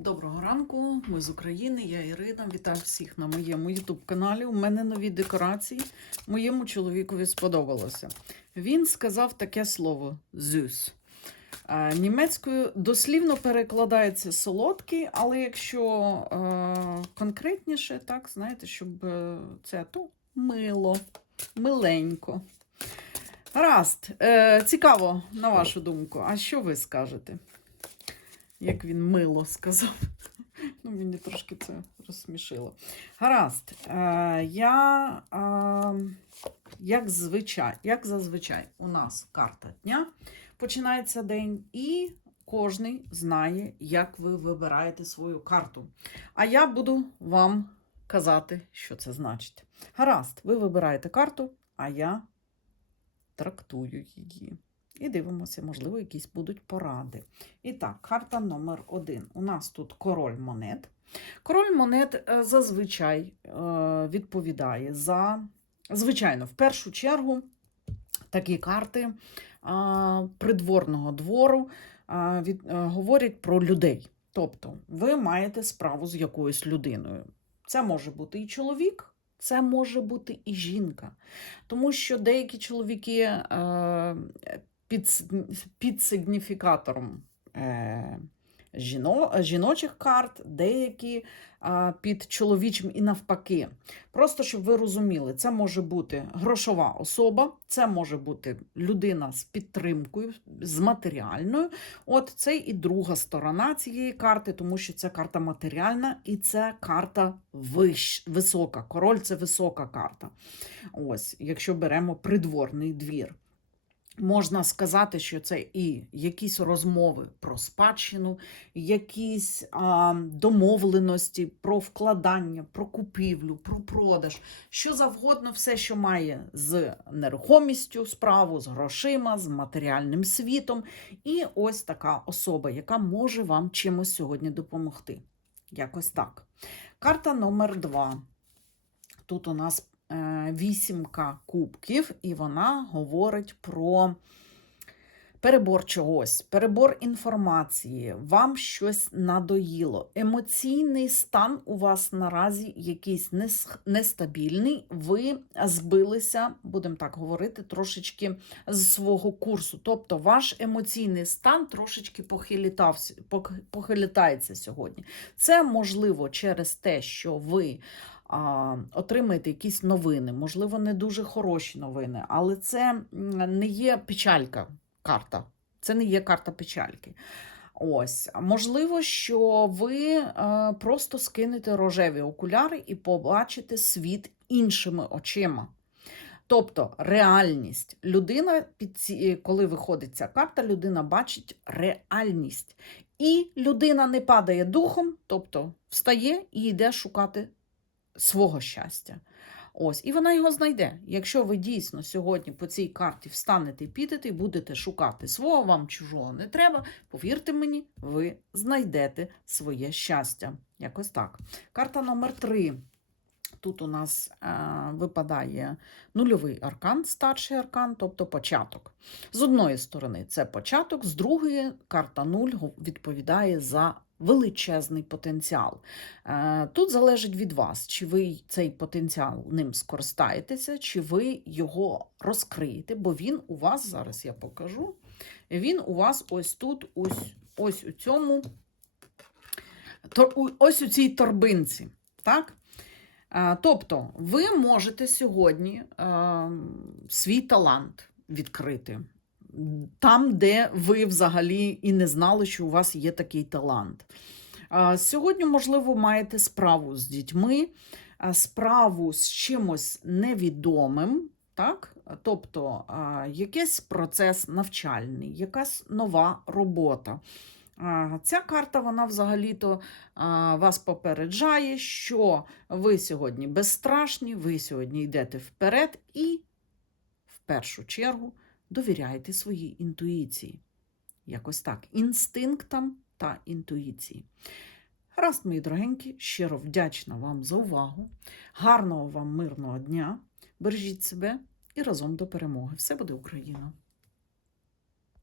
Доброго ранку, ми з України, я Ірина. Вітаю всіх на моєму YouTube каналі. У мене нові декорації. Моєму чоловікові сподобалося. Він сказав таке слово «зюс». Німецькою дослівно перекладається солодкий, але якщо е, конкретніше, так, знаєте, щоб е, це то мило, миленько. Гаразд, е, цікаво, на вашу думку. А що ви скажете? Як він мило сказав. Ну, мені трошки це розсмішило. Гаразд. Е, я, е, як, звичай, як зазвичай, у нас карта дня починається день, і кожний знає, як ви вибираєте свою карту. А я буду вам казати, що це значить. Гаразд, ви вибираєте карту, а я трактую її. І дивимося, можливо, якісь будуть поради. І так, карта номер один. У нас тут король монет. Король монет е, зазвичай е, відповідає за, звичайно, в першу чергу такі карти придворного двору від, е, говорять про людей. Тобто, ви маєте справу з якоюсь людиною. Це може бути і чоловік, це може бути і жінка. Тому що деякі чоловіки е, під, під сигніфікатором е, жіно, жіночих карт, деякі е, під чоловічим і навпаки. Просто щоб ви розуміли, це може бути грошова особа, це може бути людина з підтримкою, з матеріальною. От це і друга сторона цієї карти, тому що це карта матеріальна і це карта вищ, висока. Король це висока карта. Ось, якщо беремо придворний двір. Можна сказати, що це і якісь розмови про спадщину, якісь а, домовленості про вкладання, про купівлю, про продаж, що завгодно, все, що має з нерухомістю справу, з грошима, з матеріальним світом. І ось така особа, яка може вам чимось сьогодні допомогти. Якось так. Карта номер два. Тут у нас вісімка кубків, і вона говорить про перебор чогось, перебор інформації, вам щось надоїло. Емоційний стан у вас наразі якийсь нестабільний. Ви збилися, будемо так говорити, трошечки з свого курсу. Тобто ваш емоційний стан трошечки похилітається сьогодні. Це можливо через те, що ви отримаєте якісь новини, можливо, не дуже хороші новини, але це не є печалька карта. Це не є карта печальки. Ось, можливо, що ви е, просто скинете рожеві окуляри і побачите світ іншими очима. Тобто реальність. Людина, під ці, коли виходить ця карта, людина бачить реальність. І людина не падає духом, тобто встає і йде шукати свого щастя. Ось, і вона його знайде. Якщо ви дійсно сьогодні по цій карті встанете, підете і будете шукати свого, вам чужого не треба. Повірте мені, ви знайдете своє щастя. Якось так. Карта номер три. Тут у нас е, випадає нульовий аркан, старший аркан, тобто початок. З одної сторони, це початок, з другої карта нуль відповідає за величезний потенціал. Е, Тут залежить від вас, чи ви цей потенціал ним скористаєтеся, чи ви його розкриєте, бо він у вас, зараз я покажу, він у вас ось тут, ось, ось у цьому, ось у цій торбинці. Так? Е, Тобто, ви можете сьогодні е, свій талант відкрити. Там, де ви взагалі і не знали, що у вас є такий талант. Е, Сьогодні, можливо, маєте справу з дітьми, справу з чимось невідомим, так? тобто якийсь процес навчальний, якась нова робота. Ця карта, вона взагалі-то вас попереджає, що ви сьогодні безстрашні, ви сьогодні йдете вперед і, в першу чергу, довіряєте своїй інтуїції. Якось так, інстинктам та інтуїції. Гаразд, мої дорогенькі, щиро вдячна вам за увагу. Гарного вам мирного дня. Бережіть себе і разом до перемоги. Все буде Україна!